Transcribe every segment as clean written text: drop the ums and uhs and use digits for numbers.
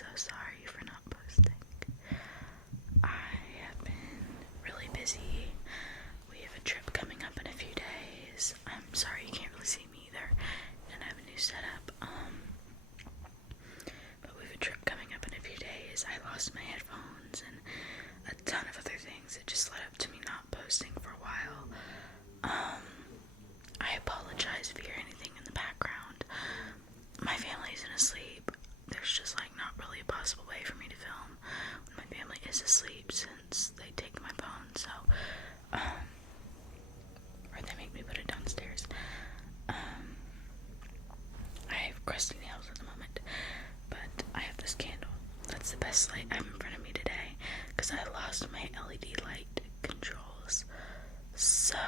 so sorry for not posting. I have been really busy. We have a trip coming up in a few days. I'm sorry you can't really see me either, and I have a new setup. But we have a trip coming up in a few days. I lost my headphones and a ton of other things. It just led up to me not posting for a while. I apologize if you hear anything in the background. My family isn't asleep. There's just like not really a possible way for me to film when my family is asleep since they take my phone, so or they make me put it downstairs. I have crusty nails at the moment, but I have this candle. That's the best light I have in front of me today because I lost my LED light controls. So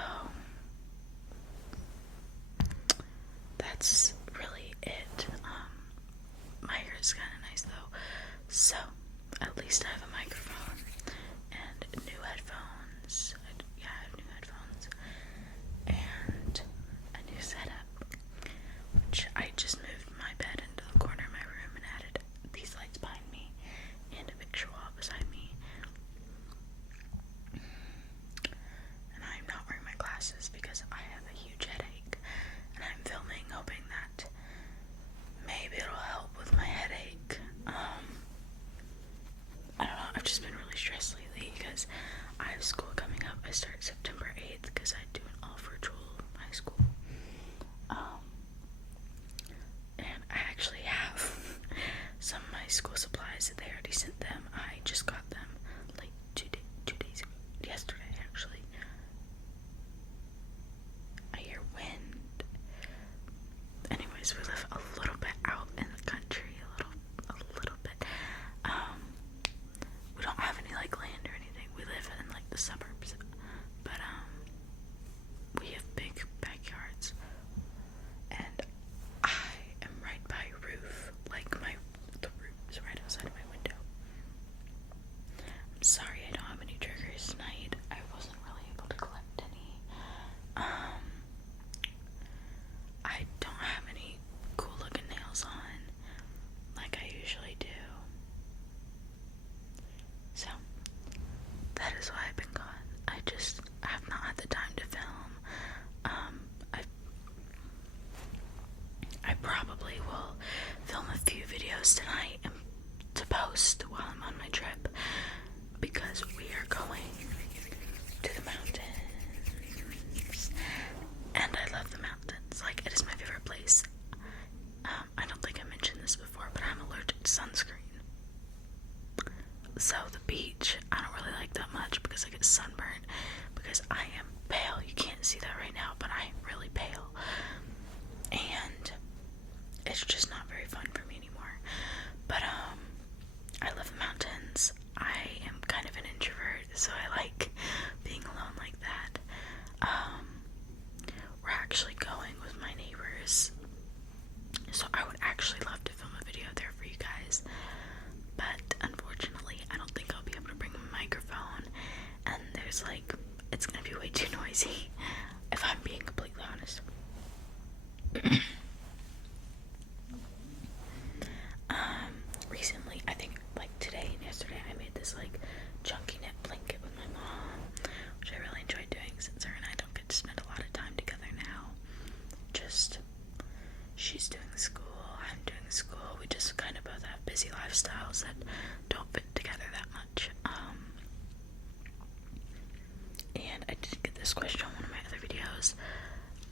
that's really it. My hair is kind of nice though, so at least I have a microphone and new headphones. I have new headphones and a new setup, which I just moved my bed into the corner of my room and added these lights behind me and a picture wall beside me. And I'm not wearing my glasses because I have a huge headache, and I'm filming hoping that maybe it'll help with my headache. I don't know, I've just been really stressed lately because I have school coming up. I start September 8th because I do an all-virtual high school. And I actually have some of my school supplies that they already sent them. I just got them like two days ago, yesterday actually. I hear wind. Anyways, we live a little bit out in the country, a little bit. We don't have any like land or anything. We live in like the suburbs, but we have big backyards, and I am right by a roof. Like the roof is right outside of my window. I'm sorry I don't have any triggers tonight. I wasn't really able to collect any. I don't have any cool looking nails on like I usually do. So that is why I've been gone. I just have not had the time to film. I probably will film a few videos tonight and to post while I'm on my trip because we are going to the mountains, and I love the mountains. Like, it is my favorite place. I don't think I mentioned this before, but I'm allergic to sunscreen. So the beach, I don't really like that much because I get sunburned because I am pale. You can't see that right now, but I am really pale. And it's just not very fun for me anymore. But I love the mountains. I am kind of an introvert, so I like being alone like that. We're actually going with my neighbors, so I would actually love to film a video there for you guys, but unfortunately I don't think I'll be able to bring a microphone, and there's like, it's gonna be way too noisy if I'm being completely honest. Recently, I think like today and yesterday, I made this like chunky knit blanket with my mom, which I really enjoyed doing since her and I don't get to spend a lot of time together now. Just, she's doing school, I'm doing school, we just kind of both have busy lifestyles that don't fit together that much. And I did get this question on one of my other videos.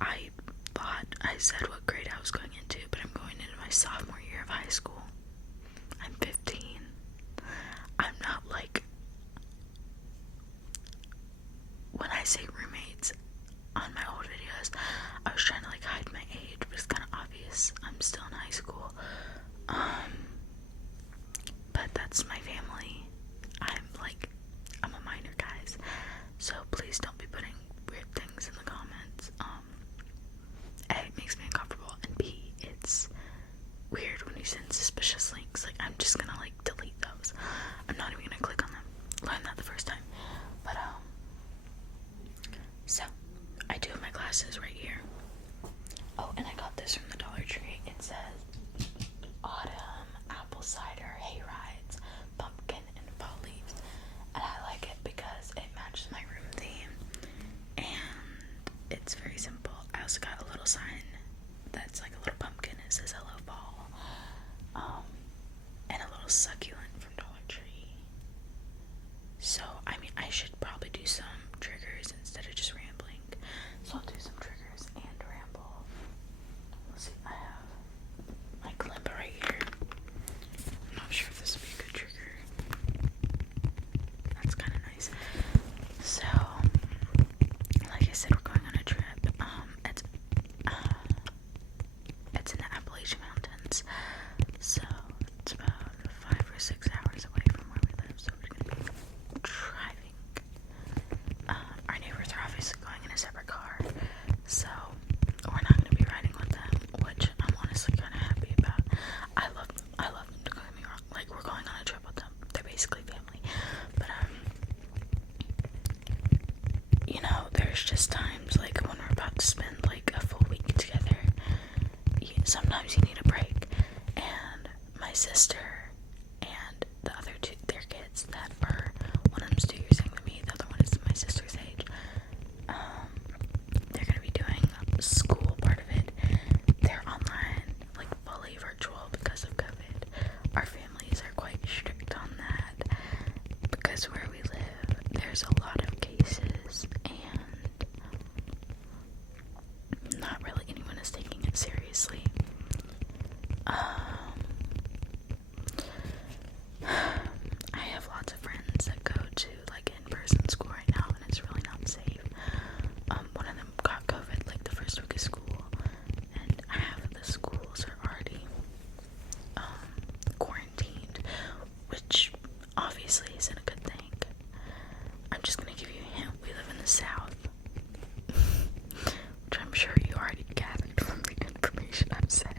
I thought I said what grade I was going into, but I'm going into my sophomore year of high school. I'm 15. I'm not like, when I say roommates on my old videos, I was trying to like hide my age, but it's kind of obvious. I'm still in high school. But that's my family. I'm a minor, guys. So please don't be putting weird things in the comments. A, it makes me uncomfortable, and B, it's weird when you send suspicious sometimes you need a break. And my sister and the other two, their kids that are, one of them's 2 years younger than me, the other one is my sister's age. They're gonna be doing school part of it. They're online, like fully virtual because of COVID. Our families are quite strict on that because where we live, there's a lot of cases and not really anyone is taking it seriously. I have lots of friends that go to like in-person school right now, and it's really not safe. One of them got COVID like the first week of school, and half of the schools are already quarantined, which obviously isn't a good thing. I'm just gonna give you a hint. We live in the South, which I'm sure you already gathered from the information I've said.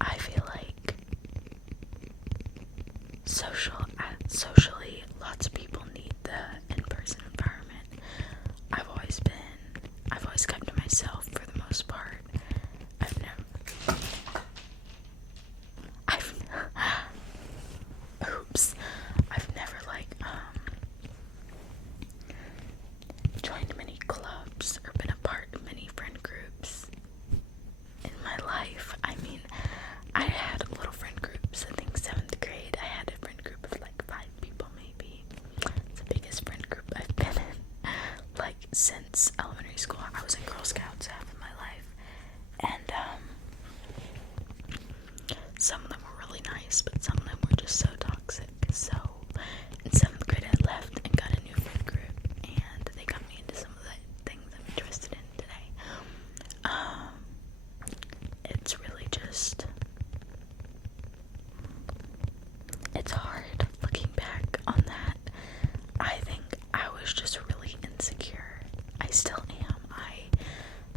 I feel like socially, lots of people need the in-person environment. I've always kept to myself for the most part. I've never like joined many clubs or been a part of many friend groups in my life. I mean, I had little friend groups. I think 7th grade I had a friend group of like 5 people maybe. It's the biggest friend group I've been in like since elementary school. I was in Girl Scouts half of my life, and some of them were really nice, but some of them were just so toxic. So in 7th grade I left and got a new friend group, and they got me into some of the things I'm interested in today. It's really just, it's hard looking back on that. I think I was just really insecure. I still am. I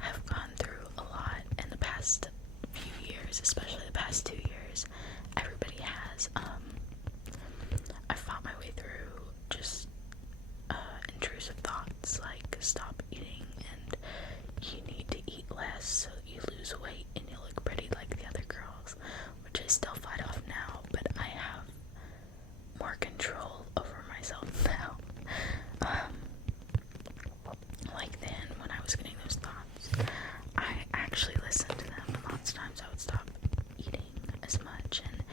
have gone through a lot in the past few years, especially the past 2 years. Everybody has. I fought my way through just intrusive thoughts like stop eating and you need to eat less so you lose weight and you look pretty like the other girls, which I still fight off now, but I have more control over myself now. Like then, when I was getting those thoughts, I actually listened to them, and lots of times I would stop eating as much, and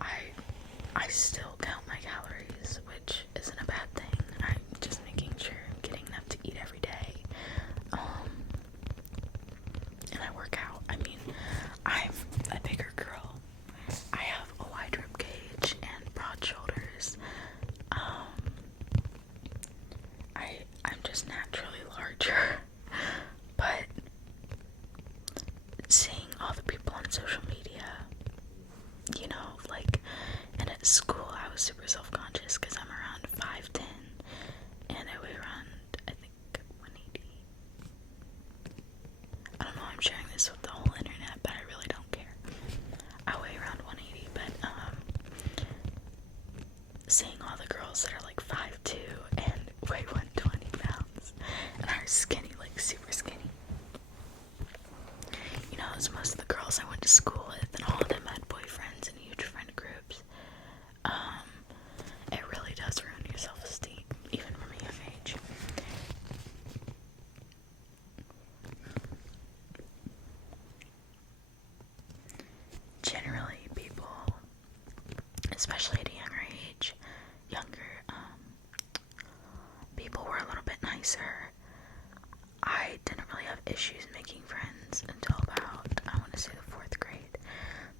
I still count my calories, which isn't a bad thing. I'm just making sure I'm getting enough to eat every day. And I work out. I mean, I'm a bigger girl. I have a wide rib cage and broad shoulders. I'm just naturally larger. But seeing all the people on social media, you know, like, and at school I was super self-conscious because I'm around 5'10", and I weigh around, I think, 180. I don't know, I'm sharing this with the whole internet, but I really don't care. I weigh around 180, but seeing all the girls that are like 5'2" and weigh 120 pounds and are skinny, like super skinny. You know, as most of the girls I went to school with, and all of them had boyfriends and huge friend groups. It really does ruin your self-esteem, even from a young age. Generally, people, especially at a younger, people were a little bit nicer. I didn't really have issues making friends until about, I want to say, the 4th grade.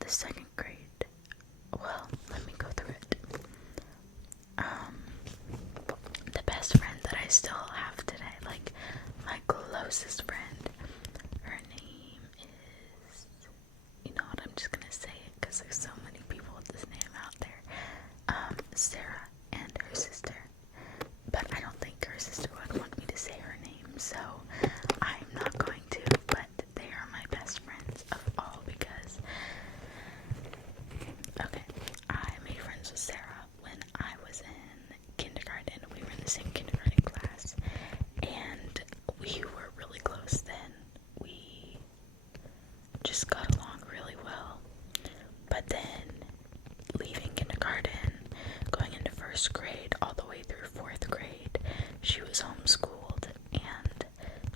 The 2nd grade, well, let me go through it. The best friend that I still have today, like my closest friend, her name is, you know what, I'm just gonna say it because there's so many people with this name out there. Sarah and her sister, but I don't think her sister would want me to say her name, so I'm not going to, but they are my best friends of all because, okay, I made friends with Sarah when I was in kindergarten. We were in the same kindergarten class, and we were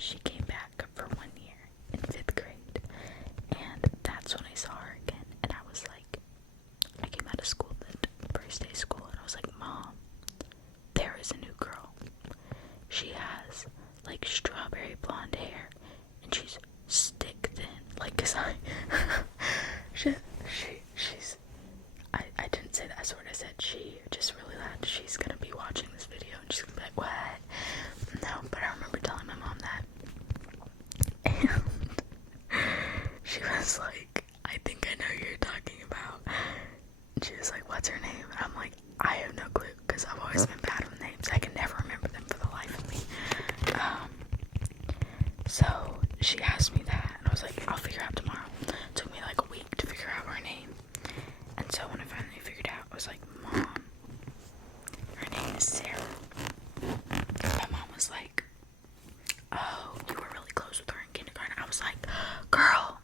she came back for 1 year in 5th grade, and that's when I saw her again. And I was like, I came out of school that first day of school, and I was like, Mom, there is a new girl. She has like strawberry blonde hair, and she's stick thin, like, cause she's I didn't say that S word, I said she, just really loud. She's gonna be watching this video and she's gonna be like, what? No, but I remember telling my mom that, and she was like, I think I know who you're talking about. And she was like, what's her name? And I'm like, I have no clue, because I've always been bad with names. I can never remember them for the life of me. So she asked me that, and I was like, I'll figure out tomorrow. It took me like a week to figure out her name. And so when I finally figured out, I was like, Mom, her name is Sarah. My mom was like, oh, you were really close with her in kindergarten. I was like, girl,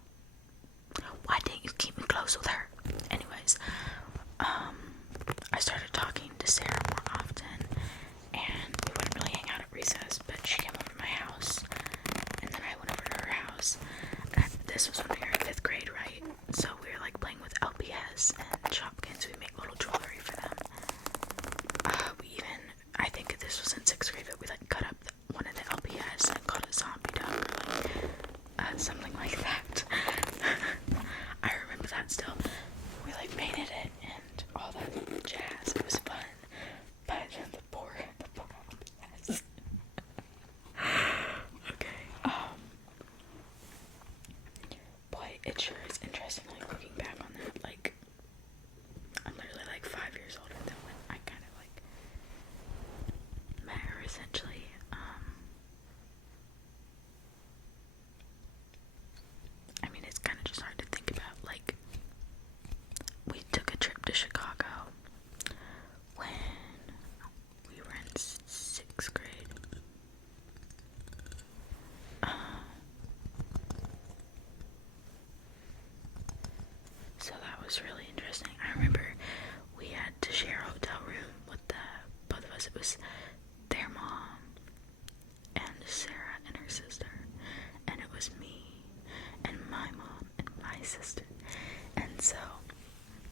why didn't you keep me close with her? Anyways, I started talking to Sarah more often, and we wouldn't really hang out at recess, but she came over to my house, and then I went over to her house. And this was when we were in 5th grade, right? So we were like playing with LPS and Shopkins. We make little jewelry for them. I think this was in 6th grade, but we like cut up one of the LPS and called it Zombie Dog, or like, something like that. I remember that still. We like painted it and all that jazz. It was fun. But the poor LPS. Okay. Boy, it sure is interesting, like, looking back on that. Like, I'm literally like 5 years older than when I kind of like met her, essentially. I mean, it's kind of just hard to think about. Like, we took a trip to Chicago when we were in 6th grade. So that was really interesting. I remember we had to share a hotel room with both of us. It was their mom and Sarah and her sister, and it was me and my mom and my sister, and so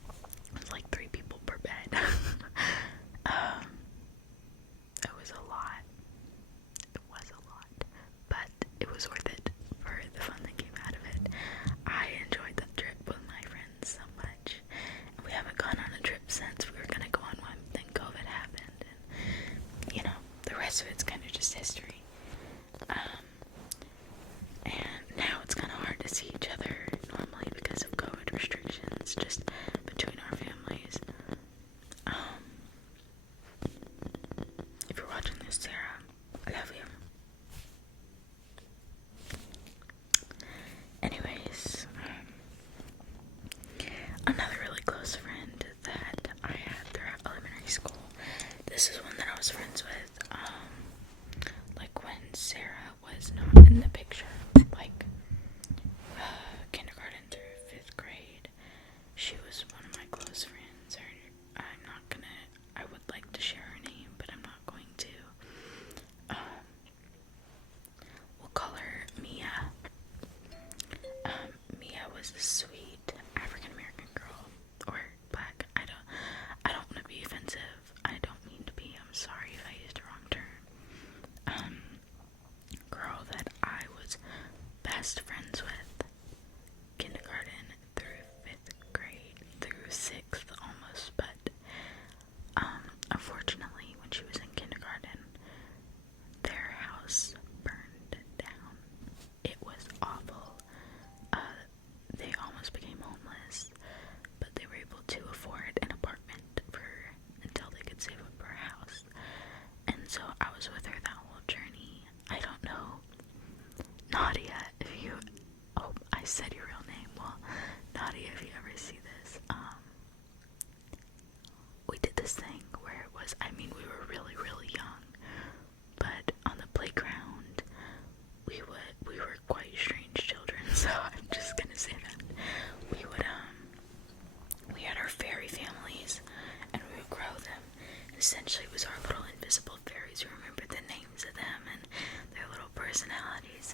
it was like 3 people per bed. It was a lot. It was a lot, but it was worth it for the fun that came out of it. I enjoyed that trip with my friends so much, and we haven't gone on a trip since. We were gonna go on one, then COVID happened, and you know, the rest of it's kind of just history. And now it's kind of hard to see each other normally because of COVID restrictions just between our families. If you're watching this, Sarah, I love you. Anyways, another really close friend that I had throughout elementary school. This is one that I was friends with, like when Sarah was not in the picture, like kindergarten through 5th grade. She was one of my close friends. I would like to share her name, but I'm not going to. We'll call her Mia. Mia was a sweet African American girl, or black. I don't want to be offensive. I don't mean to be. I'm sorry if I used a wrong term. Girl that I was best friends with, kindergarten through 5th grade, through 6th almost, but unfortunately when she was in kindergarten, their house burned down. It was awful. They almost became homeless, but they were able to afford an apartment for her until they could save up for a house. And so I was with her that whole journey. I don't know, Nadia, if you, oh, I said your real name. Well, Nadia, if you ever see this, we did this thing where it was, I mean, we were really, really young, but on the playground, we were quite strange children, so I'm just gonna say that. We had our fairy families, and we would grow them. Essentially, it was our little invisible fairies. We remembered the names of them and their little personalities.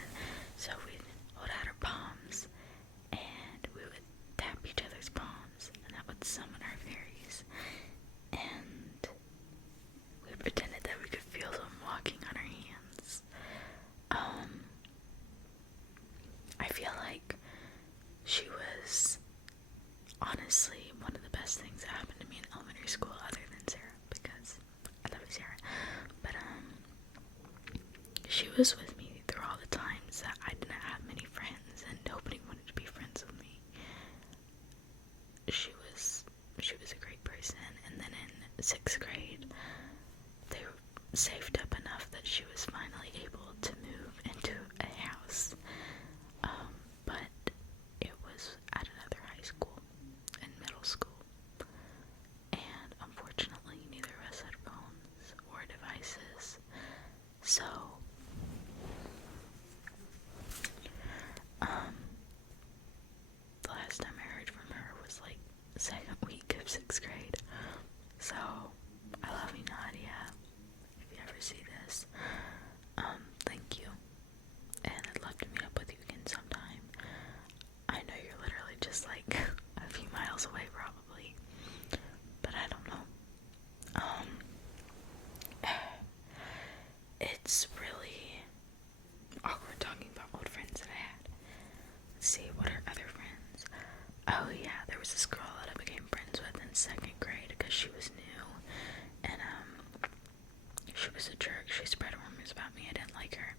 feel like she was honestly one of the best things that happened to me in elementary school, other than Sarah, because I love Sarah. But she was with me through all the times that I didn't have many friends and nobody wanted to be friends with me. She was a great person. And then in 6th grade, they saved up enough that she was finally able to move into a house. But it was at another high school and middle school. And unfortunately, neither of us had phones or devices. So, the last time I heard from her was like the 2nd week of 6th grade. So, I love you, Nadia. If you ever see this, thank you. And I'd love to meet up with you again sometime. I know you're literally just like a few miles away, probably. But I don't know. It's really awkward talking about old friends that I had. Let's see, what are other friends? Oh yeah, there was this girl that I became friends with in 2nd grade because she was new, and she was a jerk. She spread rumors about me. I didn't like her.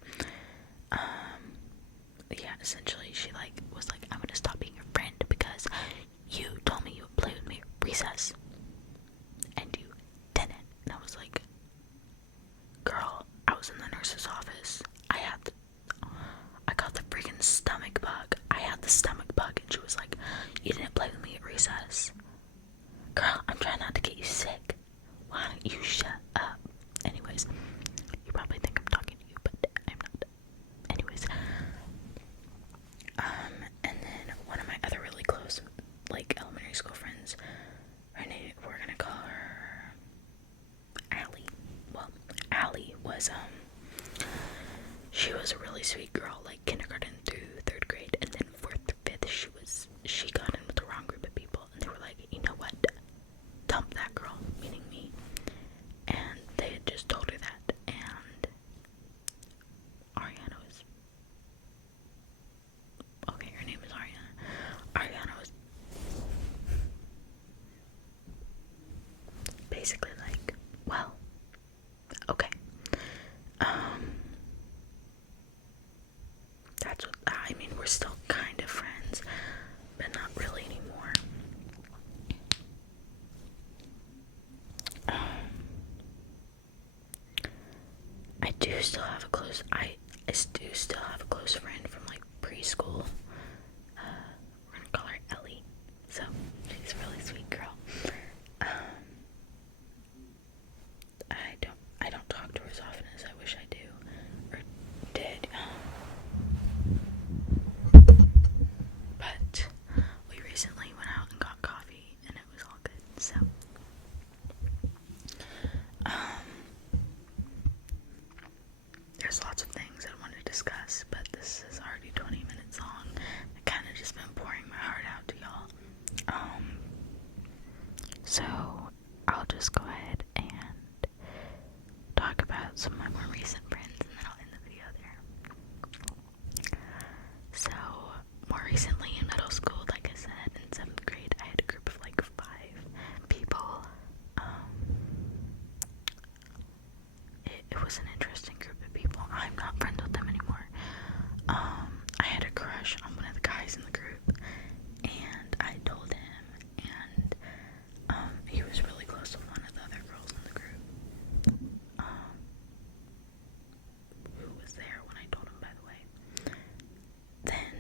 Yeah, essentially she was like, I'm gonna stop being your friend because you told me you would play with me at recess and you didn't. And I was like, girl, I was in the nurse's office. I got the freaking stomach bug. I had the stomach bug, and she was like, you didn't play with me at recess. Girl, I'm trying not to get you sick. Why don't you shut up? Anyways, you probably think I'm talking to you, but I'm not. Anyways, and then one of my other really close, elementary school friends, her name, we're gonna call her Allie. Well, Allie was, she was a really sweet girl, kindergarten through 3rd grade, and then 4th through 5th, she got in with the wrong group of people, and they were like, you know what, dump that girl, meaning me, and they had just told her that, and Ariana was, okay, her name is Ariana was basically like, well, okay, that's what, I mean, we're still kind of friends, but not really anymore. I do still have a close friend from preschool. We're gonna call her Ellie. So she's a really sweet girl. I don't talk to her as often as I wish I do or did. But we recently went out and got coffee and it was all good. So there's lots of things I want to discuss, but this is already 20 minutes long. I kind of just been pouring my heart out to y'all. So I'll just go ahead and talk about some of my more recent friends, and then I'll end the video there. So more recently in middle school, like I said, in 7th grade, I had a group of 5 people. It was an interesting group of people. I'm not friends with them anymore. I had a crush on one of the guys in the group, and I told him, and he was really close to one of the other girls in the group. Who was there when I told him, by the way. Then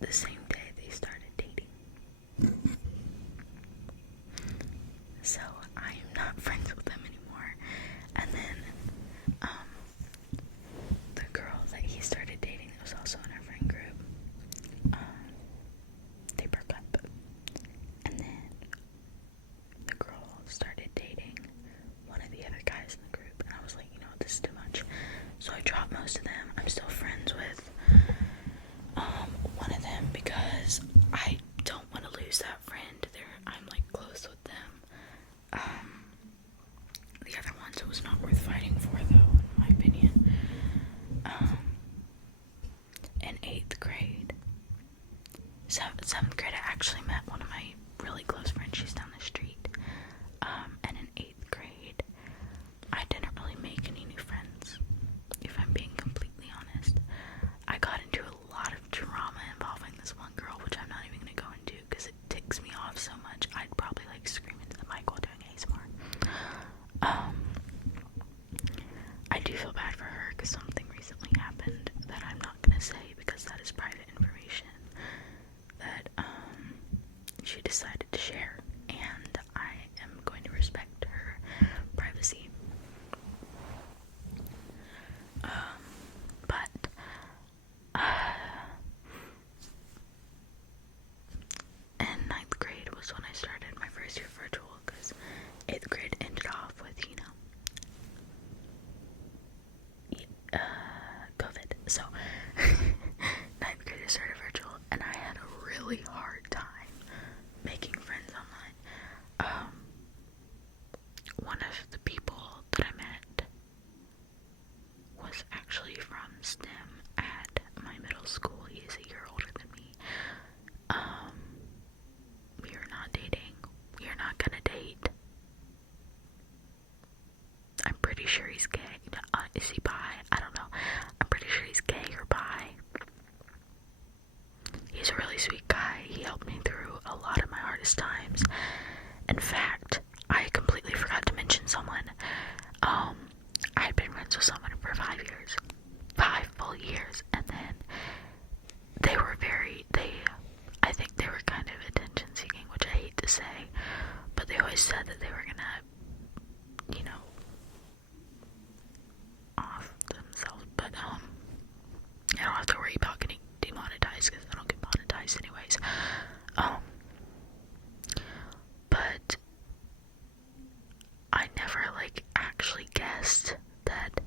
the same day they started dating. So I am not friends with them anymore. And then the girl that he started dating that was also in our friend group, they broke up. And then the girl started dating one of the other guys in the group, and I was like, you know, this is too much. So I dropped most of them. I'm still friends with one of them because I don't want to lose that friend. I'm close with them. The other ones, it was not worth fighting for, though, in my opinion. In seventh grade, I actually met one of my really close friends. She's down the street. And in 8th grade, I didn't really make any new friends, if I'm being completely honest. I got into a lot of drama involving this one girl, which I'm not even going to go into because it ticks me off so much. I'd probably like scream into the mic while doing ASMR. I do feel bad for her because something recently happened that I'm not going to say because that is private information that she decided to share, and I am going to respect her privacy. But in 9th grade was when I started my first year virtual, because 8th grade ended off with, COVID. So 9th grade I started virtual, and I had a really hard time making friends online. One of the people that I met was actually from STEM at my middle school. He is a year older than me. We are not dating. We are not gonna date. I'm pretty sure he's gay. Is he bi? I don't know. I'm pretty sure he's gay or bi. He's a really sweet guy. He helped me through a lot of my hardest times. In fact, I completely forgot to mention someone. I had been friends with someone for 5 years. 5 full years. And then I think they were kind of attention seeking, which I hate to say, but they always said that they were gonna, off themselves, but, I don't have to worry about getting demonetized, because I don't get monetized anyways. But I never, actually guessed that,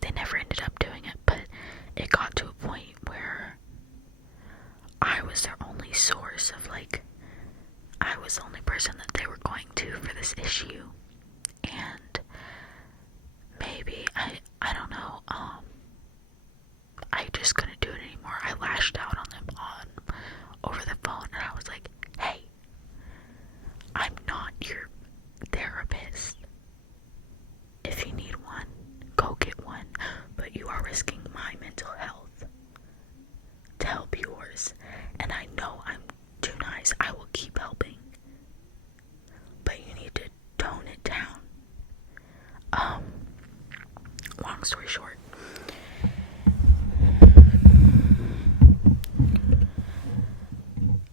they never ended up doing it, but it got to a point where I was their only source of, I was the only person that they were going to for this issue, and maybe, I don't know, I just couldn't do it anymore. I lashed out on them over the phone, and I was like, hey, I'm not your therapist. If you need one, go get one, but you are risking my mental health to help yours, and I know I'm too nice. I will keep helping, but you need to tone it down. Long story short,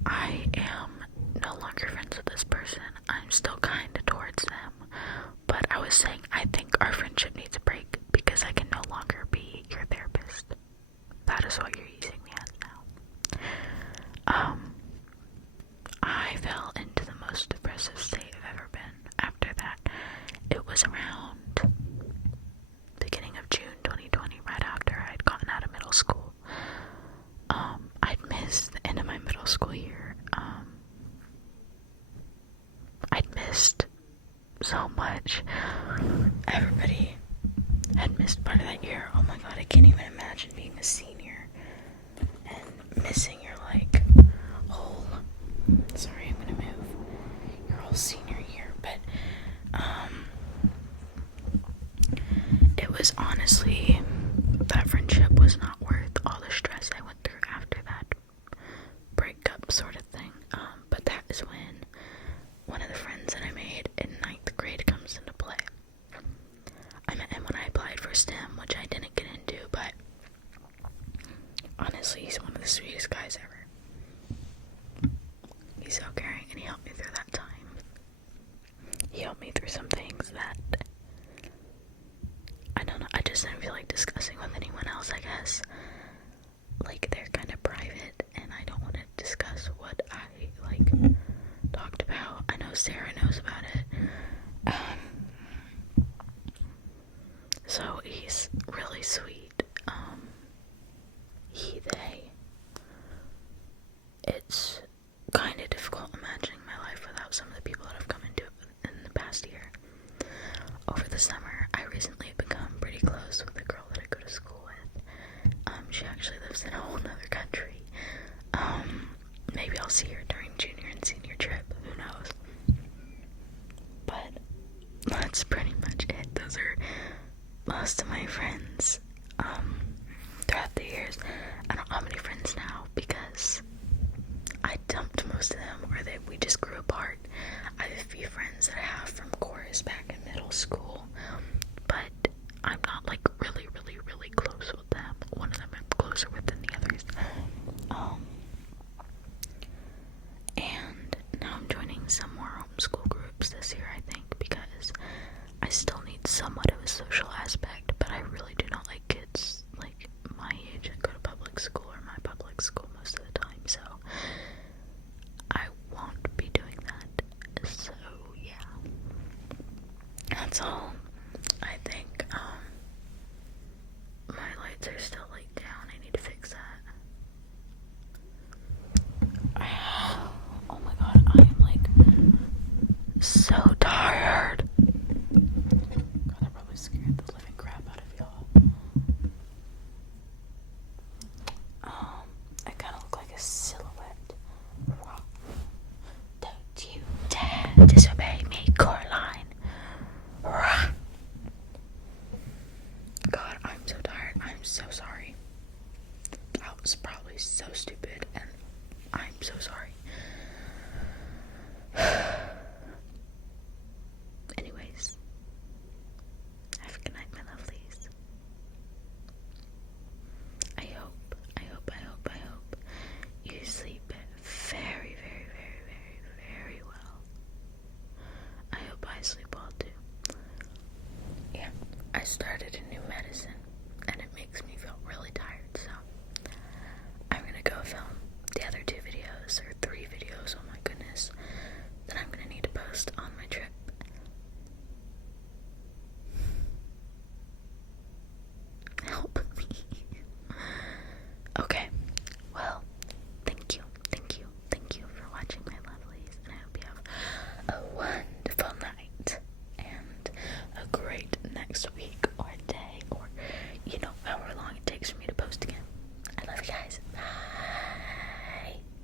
I am no longer friends with this person. I'm still kind towards them, but I was saying I think our friendship needs a break because I can no longer be your therapist. That is what you're using me as now. I fell into the most depressive state I've ever been after that. It was around beginning of June 2020, right after I'd gotten out of middle school. I'd missed the end of my middle school year. I'd missed so much. Everybody had missed part of that year. Oh my god, I can't even imagine being a senior and missing your whole, sorry, I'm gonna move, your whole senior year, but it was honestly, that friendship was not worth all the stress I went through after that breakup sort of thing. But that is when one of the friends that I made in 9th grade comes into play. I met him when I applied for STEM, which I didn't get into, but honestly, he's one of the sweetest guys ever. He's so caring, and he helped me through that time. He helped me through some things that, I don't know, I just didn't feel like discussing with anyone else, I guess. They're kind of private, and I don't want to discuss what I, talked about. I know Sarah knows about it. So he's really sweet. They. It's kind of difficult imagining my life without some of the people that have come into it in the past year. Over the summer, I recently become pretty close with a girl that I go to school with. She actually lives in a whole nother country. maybe I'll see her during junior and senior trip. Who knows? But that's pretty much it. Those are most of my friends throughout the years. I don't have many friends now because I dumped most of them, or we just grew apart. I have a few friends that I have from chorus back in middle school, but I'm not like really close with them. One of them I'm closer with than the others. And now I'm joining some more homeschool groups this year, I think, because I still need somewhat of a social aspect, but I really do not like kids like my age that go to public school or my public school most of the time, so I won't be doing that. So yeah, that's all. I think my lights are still like down. I need to fix that. Oh my god, I am like so tired. God, that probably scared the living crap out of y'all. I kind of look like a silhouette. Don't you dare disobey me, Coraline. God, I'm so tired. I'm so sorry. That was probably so stupid, and I'm so sorry.